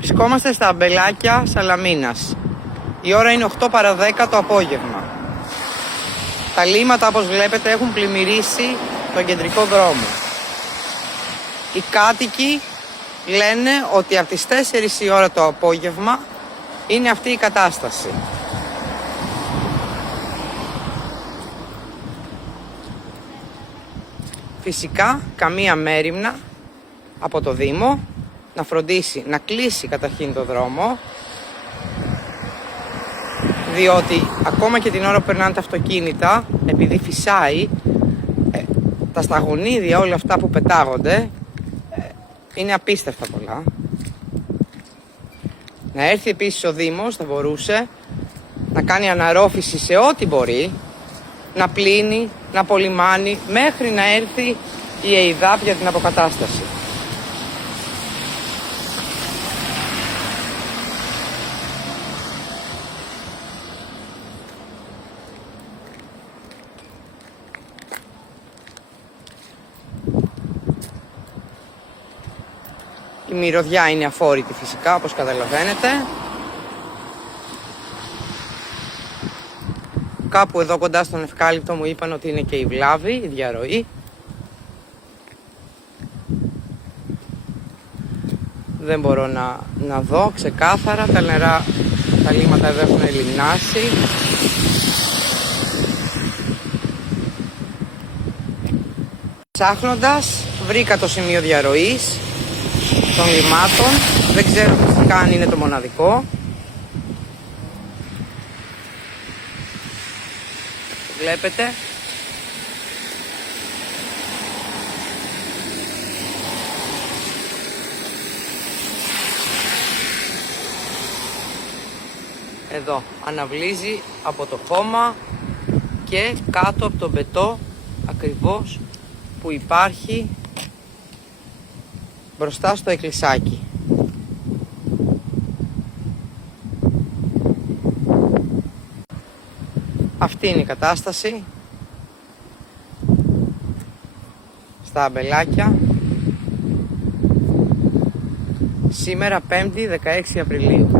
Βρισκόμαστε στα αμπελάκια Σαλαμίνας. Η ώρα είναι 8 παρα 10 το απόγευμα. Τα λίμματα, όπως βλέπετε, έχουν πλημμυρίσει τον κεντρικό δρόμο. Οι κάτοικοι λένε ότι από τις 4 η ώρα το απόγευμα είναι αυτή η κατάσταση. Φυσικά καμία μέριμνα από το Δήμο να φροντίσει να κλείσει καταρχήν το δρόμο, διότι ακόμα και την ώρα που περνάνε τα αυτοκίνητα, επειδή φυσάει, τα σταγονίδια όλα αυτά που πετάγονται είναι απίστευτα πολλά. Να έρθει επίσης ο Δήμος, θα μπορούσε να κάνει αναρρόφηση σε ό,τι μπορεί, να πλύνει, να απολυμάνει, μέχρι να έρθει η ΕΙΔΑΠ για την αποκατάσταση. Η μυρωδιά είναι αφόρητη φυσικά, όπως καταλαβαίνετε. Κάπου εδώ κοντά στον ευκάλυπτο μου είπαν ότι είναι και η βλάβη, η διαρροή. Δεν μπορώ να δω ξεκάθαρα, τα νερά, τα λίμματα εδώ έχουν λιμνάσει. Ψάχνοντας βρήκα το σημείο διαρροής των λιμάτων, δεν ξέρω φυσικά αν είναι το μοναδικό. Βλέπετε. Εδώ αναβλύζει από το χώμα και κάτω από τον μπετό ακριβώς που υπάρχει μπροστά στο εκκλησάκι. Αυτή είναι η κατάσταση στα αμπελάκια σήμερα 5η 16 Απριλίου.